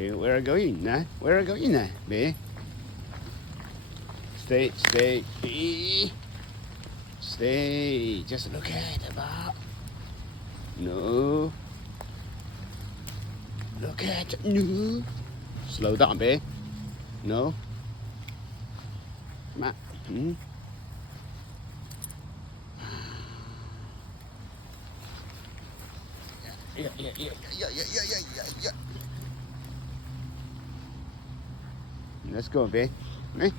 Okay, where are you going now? Where are you going now, babe? Stay. Stay. Just look at the Bob. No. Look at no. Slow down, babe. No. Come on. Yeah. Let's go, babe. Hey.